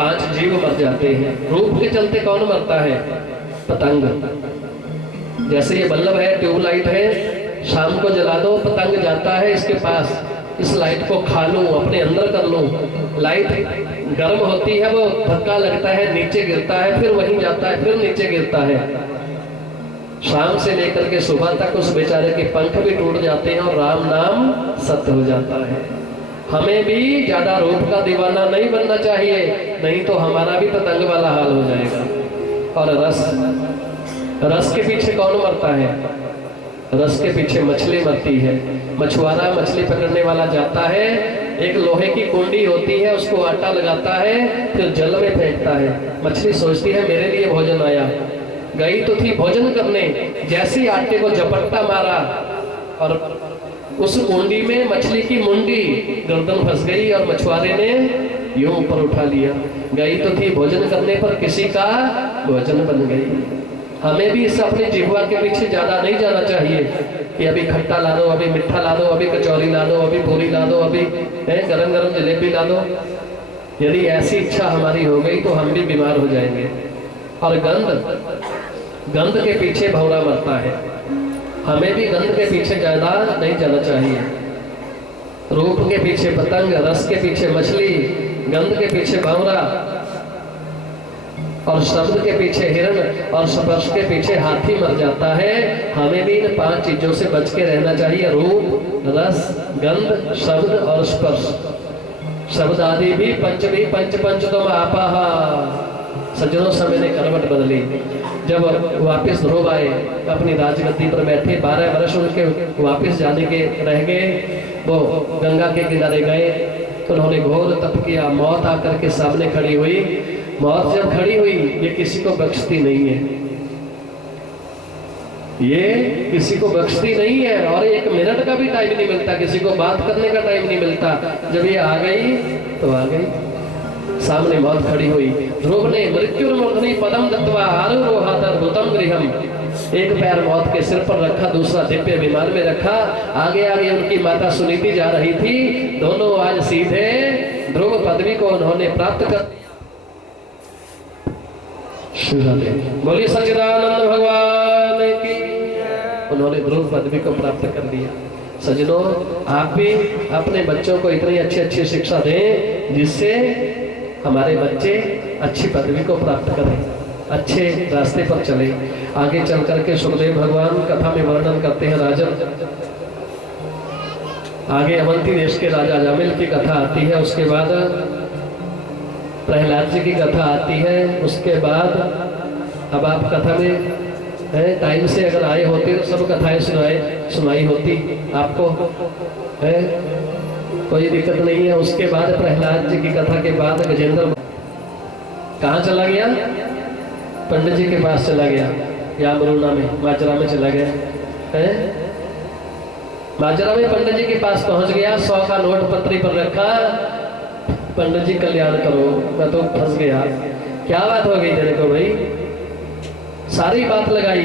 5 जीव मर जाते हैं। रूप के चलते कौन मरता है? पतंग। जैसे ये बल्ब है, ट्यूबलाइट है, शाम को जला दो, पतंग जाता है इसके पास, इस लाइट को खा लूं, अपने अंदर कर लूं। लाइट गर्म होती है, वो धक्का लगता है, नीचे गिरता है, फिर वहीं जाता है, फिर नीचे गिरता है। शाम से लेकर के सुबह तक उस बेचारे के पंख भी टूट जाते हैं और राम नाम सत्य हो जाता है। हमें भी ज्यादा रूप का दीवाना नहीं बनना चाहिए, नहीं तो हमारा भी पतंग वाला हाल हो जाएगा। और रस के पीछे कौन मरता है? रस के पीछे मछली मरती है। मछुआरा मछली पकड़ने वाला जाता है, एक लोहे की कुंडी होती है, उसको आटा लगाता है, फिर जल में फेंकता है। मछली सोचती है मेरे लिए भोजन आया, गई तो थी भोजन करने, जैसे आटे को झपट्टा मारा और उस कुंडी में मछली की मुंडी गर्दन फंस गई और मछुआरे ने यूं ऊपर उठा लिया। गई तो थी भोजन करने पर किसी का भोजन बन गई। हमें भी इस अपने जिह्वा के पीछे ज्यादा नहीं जाना चाहिए कि अभी खट्टा ला दो, अभी मिठा ला दो, अभी कचौरी ला दो, अभी पूरी ला दो, अभी गरम गरम जलेबी ला दो। यदि ऐसी इच्छा हमारी हो गई तो हम भी बीमार हो जाएंगे। और गंध के पीछे भौरा मरता है। हमें भी गंध के पीछे ज्यादा नहीं जाना चाहिए। रूप के पीछे पतंग, रस के पीछे मछली, गंध के पीछे भौरा और शब्द के पीछे हिरण और स्पर्श के पीछे हाथी मर जाता है। हमें भी इन 5 चीजों से बच के रहना चाहिए। रूप, रस, गंध, शब्द और स्पर्श। शब्द आदि भी पंच तुम आपाहा। सज्जनों समय ने करवट बदली। जब वापस ध्रुव आए, अपनी राजगद्दी पर बैठे, 12 वर्ष उनके वापस जाने के रह गए। वो गंगा के किनारे गए, उन्होंने घोर तप किया। मौत आकर के सामने खड़ी हुई। मौत जब खड़ी हुई, ये किसी को बख्शती नहीं है, ये किसी को बख्शती नहीं है। और 1 मिनट का भी टाइम नहीं मिलता, किसी को बात करने का टाइम नहीं मिलता। जब ये आ गई तो आ गई, सामने मौत खड़ी हुई। ध्रुव ने मृत्युर्मूर्धनि पदम दत्वा आरुरोहादद्भुतं गृहम्। एक पैर मौत के सिर पर रखा, दूसरा दिव्य विमान में रखा। आगे आगे उनकी माता सुनीति जा रही थी। दोनों आज सीधे ध्रुव पदवी को उन्होंने प्राप्त कर। बोलिए सच्चिदानंद भगवान की। उन्होंने ध्रुव पदवी को प्राप्त कर लिया। सज्जनों, आप भी अपने बच्चों को इतनी अच्छी शिक्षा दें जिससे हमारे बच्चे अच्छी पदवी को प्राप्त करें, अच्छे रास्ते पर चले। आगे चल करके सुखदेव भगवान कथा में वर्णन करते हैं। राजन आगे अवंती देश के राजा जामिल की कथा आती है, उसके बाद प्रहलाद जी की कथा आती है, उसके बाद अब आप कथा में टाइम से अगर आए होते तो सब कथाएं सुनाई होती आपको, है कोई दिक्कत नहीं है। उसके बाद प्रहलाद जी की कथा के बाद गजेंद्र कहाँ चला गया? पंडित जी के पास चला गया, या मरुना में, माजरा में चला गया है। माजरा में पंडित जी के पास पहुंच गया, 100 का नोट पत्री पर रखा। पंडित जी कल्याण करो, मैं तो फंस गया। क्या बात हो गई तेरे को भाई? सारी बात लगाई।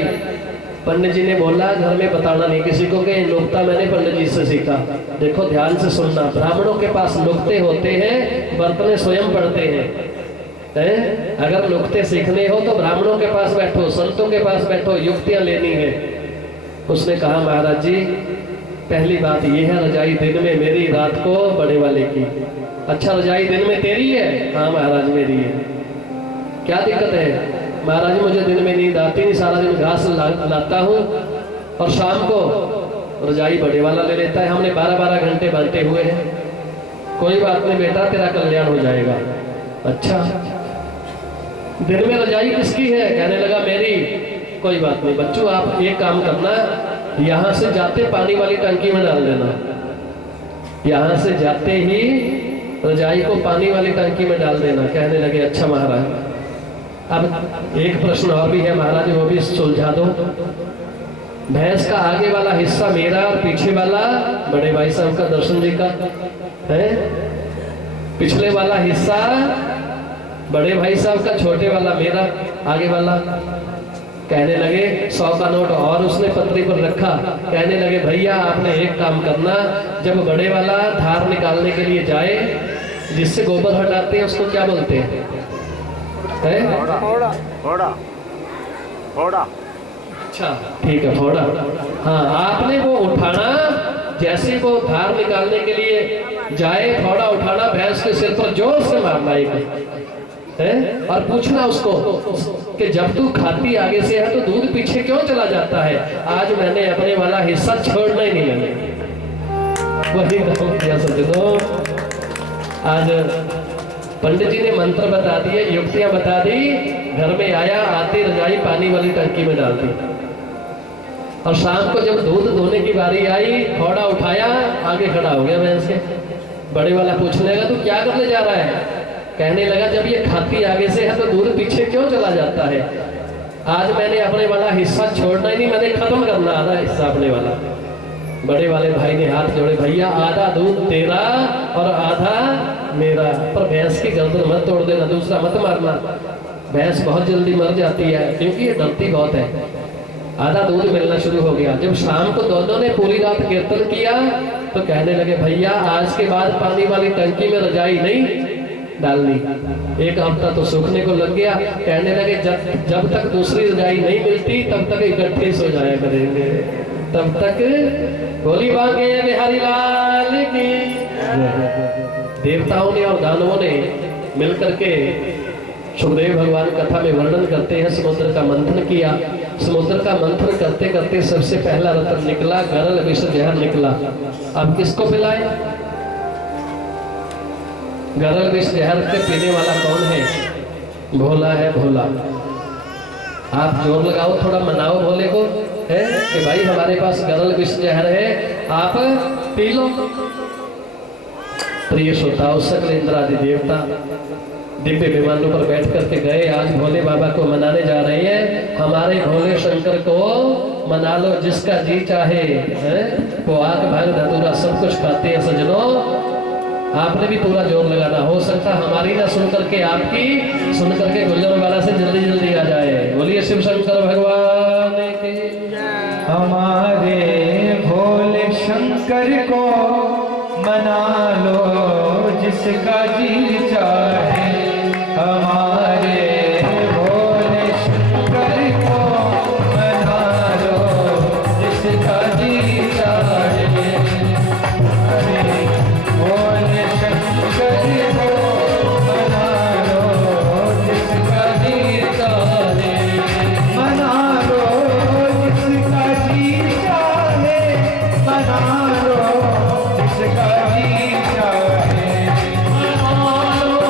पंडित जी ने बोला घर में बताना नहीं किसी को, कि नुक्ता मैंने पंडित जी से सीखा। देखो ध्यान से सुनना, ब्राह्मणों के पास नुक्ते होते हैं, बर्तने स्वयं पढ़ते हैं। अगर नुक्ते सीखने हो तो ब्राह्मणों के पास बैठो, संतों के पास बैठो, युक्तियां लेनी है। उसने कहा महाराज जी, पहली बात यह है, रजाई दिन में मेरी, रात को बड़े वाले की। अच्छा, रजाई दिन में तेरी है? हाँ महाराज मेरी है। क्या दिक्कत है? महाराज मुझे दिन में नींद आती नहीं, सारा दिन घास लाता हूँ और शाम को रजाई बड़े वाला ले लेता है। हमने 12-12 घंटे बांटे हुए हैं। कोई बात नहीं बेटा, तेरा कल्याण हो जाएगा। अच्छा, दिन में रजाई किसकी है? कहने लगा मेरी। कोई बात नहीं बच्चों, आप एक काम करना, यहाँ से जाते पानी वाली टंकी में डाल देना। यहाँ से जाते ही रजाई को पानी वाली टंकी में डाल देना। कहने लगे अच्छा महाराज। अब एक प्रश्न और भी है महाराज, वो भी सुलझा दो। भैंस का आगे वाला हिस्सा मेरा और पीछे वाला बड़े भाई साहब का, दर्शन जी का है। पिछले वाला हिस्सा बड़े भाई साहब का, छोटे वाला मेरा, आगे वाला। कहने लगे 100 का नोट और उसने पत्री पर रखा। कहने लगे भैया आपने एक काम करना, जब बड़े वाला धार निकालने के लिए जाए, जिससे गोबर हटाते हैं उसको क्या बोलते हैं? है? थोड़ा अच्छा ठीक है, थोड़ा। हाँ, आपने वो उठाना, जैसे वो धार निकालने के लिए जाए, थोड़ा उठाना, भैंस के सिर पर जोर से मारना एक है, और पूछना उसको कि जब तू खाती आगे से है तो दूध पीछे क्यों चला जाता है? आज मैंने अपने वाला हिस्सा छोड़ना ही नहीं मैंने। वही किया सज्जनों। आज पंडित जी ने मंत्र बता दिए, युक्तियां बता दी, घर में आया, आती रजाई पानी वाली टंकी में डाल दी, और शाम को जब दूध धोने की बारी आई, थोड़ा उठाया, आगे खड़ा हो गया भैंस के। बड़े वाला पूछने लगा, तू क्या करने जा रहा है? कहने लगा, जब ये खाती आगे से है तो दूध पीछे क्यों चला जाता है? आज मैंने अपने वाला हिस्सा छोड़ना ही नहीं, मैंने खत्म करना आधा हिस्सा अपने वाला। बड़े वाले भाई ने हाथ जोड़े, भैया आधा दूध तेरा और आधा मेरा, पर भैंस की गर्दन मत तोड़ देना, दूसरा मत मारना, भैंस बहुत जल्दी मर जाती है, क्योंकि ये डरती बहुत है। आधा दूध मिलना शुरू हो गया। जब शाम को दोनों ने पूरी रात कीर्तन किया तो कहने लगे, भैया आज के बाद पानी वाली टंकी में रजाई नहीं डालनी। एक हफ्ता तो सूखने को लग गया। कहने लगे, जब तक दूसरी रजाई नहीं मिलती तब तक इकट्ठे सो जाया करेंगे, तब तक। बोली बांके बिहारी लाल की। देवताओं ने और दानवों ने मिलकर के, सुखदेव भगवान कथा में वर्णन करते हैं, समुद्र का मंथन किया। समुद्र का मंथन करते करते सबसे पहला रत्न निकला, गरल विष जहर निकला। अब किसको पिलाए? गरल विष जहर के पीने वाला कौन है? भोला है, भोला। आप जोर लगाओ, थोड़ा मनाओ भोले को, है कि भाई हमारे पास गरल विष जहर है, आप पी लो। प्रिय श्रोताओं, सकल इंद्र आदि देवता दिव्य विमानों पर बैठ करके गए, आज भोले बाबा को मनाने जा रहे हैं। हमारे भोले शंकर को मना लो, जिसका जी चाहे, है वो आग भाग धतूरा सब कुछ खाते हैं सजनों। आपने भी पूरा जोर लगाना, हो सकता हमारी ना सुन करके आपकी सुन करके गुजर वाला से जल्दी जल्दी आ जाए। बोलिए शिव शंकर भगवान की। हमारे भोले शंकर को मना लो, जिसका जी चाहे। हमारे भोले शंकर को मना लो, जिसका जी चाहे। भोले शंकर को मना लो, जिसका जी चाहे। मना लो जिसका जी चाहे, मना लो जिसका जी चाहे। मना लो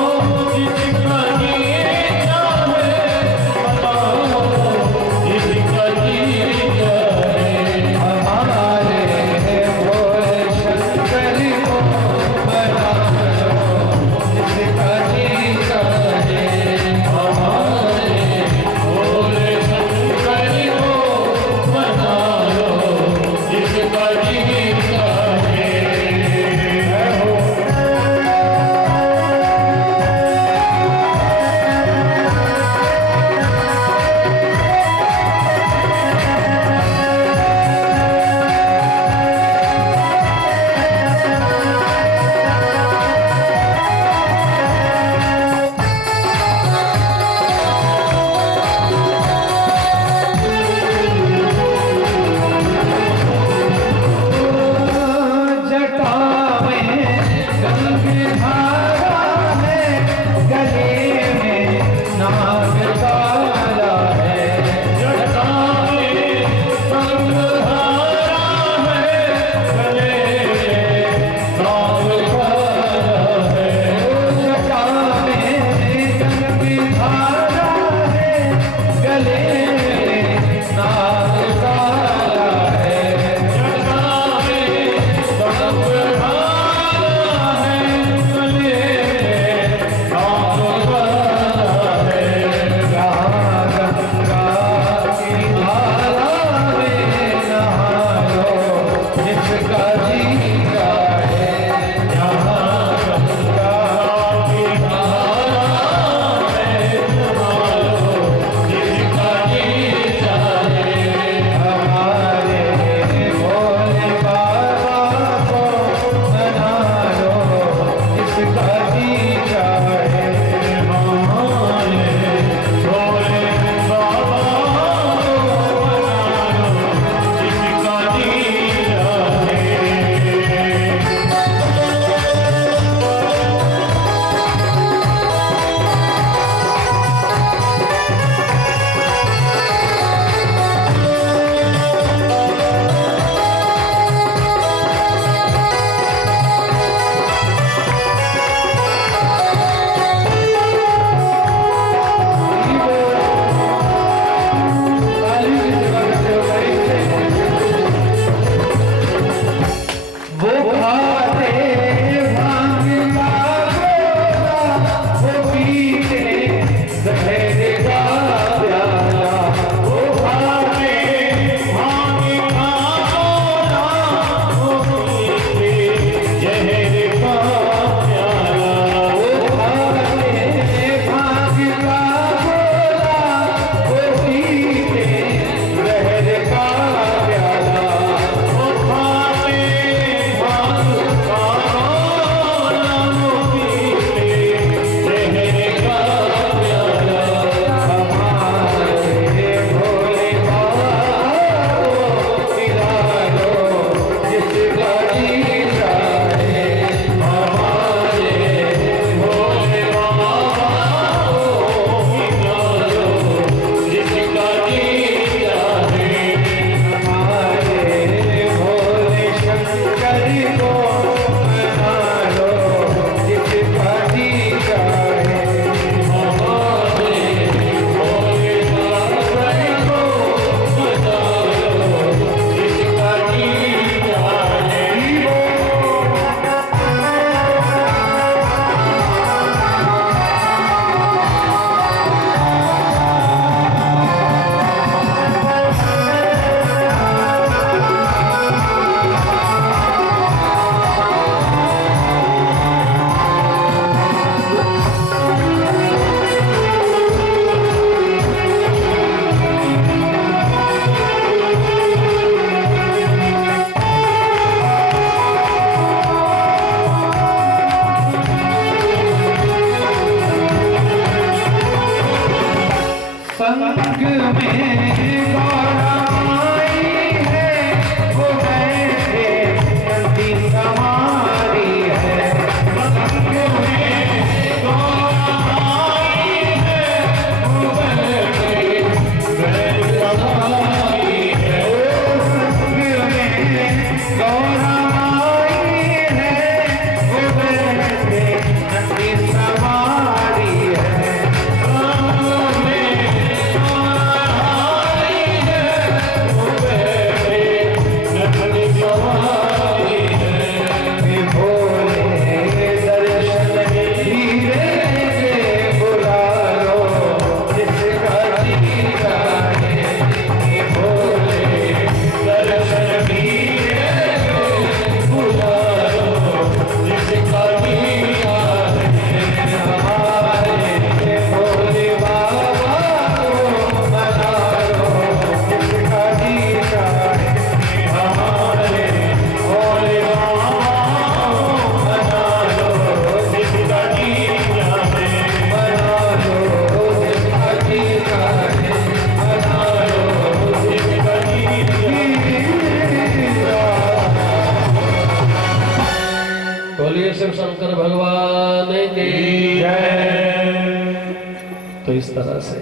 तो इस तरह से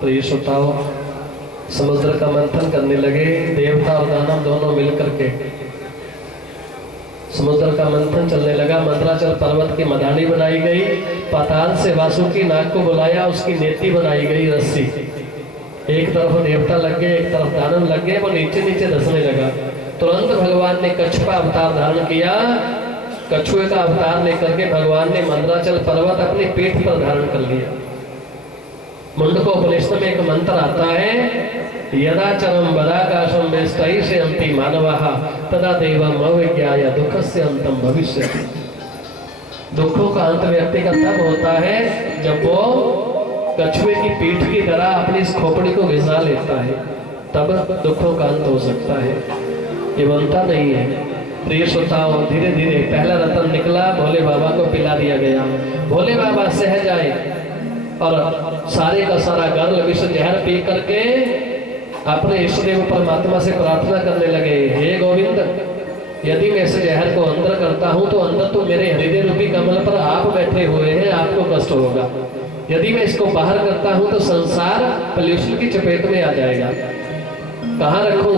तो ये श्रोताओं समुद्र का मंथन करने लगे। देवता और दानव दोनों मिलकर के समुद्र का मंथन चलने लगा। मंदराचल पर्वत की मदानी बनाई गई। पाताल से वासुकी नाग को बुलाया, उसकी नेति बनाई गई रस्सी। एक तरफ देवता लग गए, एक तरफ दानव लग गए, वो नीचे नीचे धंसने लगा। तुरंत भगवान ने कछुआ अवतार धारण किया। कछुए का अवतार लेकर के भगवान ने मंदराचल पर्वत अपनी पीठ पर धारण कर लिया। मुंडको उपनिषद में एक मंत्र आता है, यदा चरम बदाकाशम वेष्टि से अंति मानवाः तदा देवम अविज्ञाय दुःखस्य अंतम भविष्य। दुखों का अंत व्यक्ति का तब होता है जब वो कछुए की पीठ की तरह अपनी इस खोपड़ी को घिसा लेता है, तब दुखों का अंत हो सकता है। ये बनता नहीं है। प्रिय श्रोताओं, धीरे धीरे पहला रतन निकला, भोले बाबा को पिला दिया गया। भोले बाबा सहज आए और सारे का सारा गर्ल विष जहर पी करके अपने इष्टदेव परमात्मा से प्रार्थना करने लगे, हे गोविंद, यदि मैं इस जहर को अंदर करता हूं तो अंदर तो मेरे हृदय रूपी कमल पर आप बैठे हुए हैं, आपको कष्ट होगा। यदि मैं इसको बाहर करता हूं तो संसार पॉल्यूशन की चपेट में आ जाएगा। कहाँ रखूं?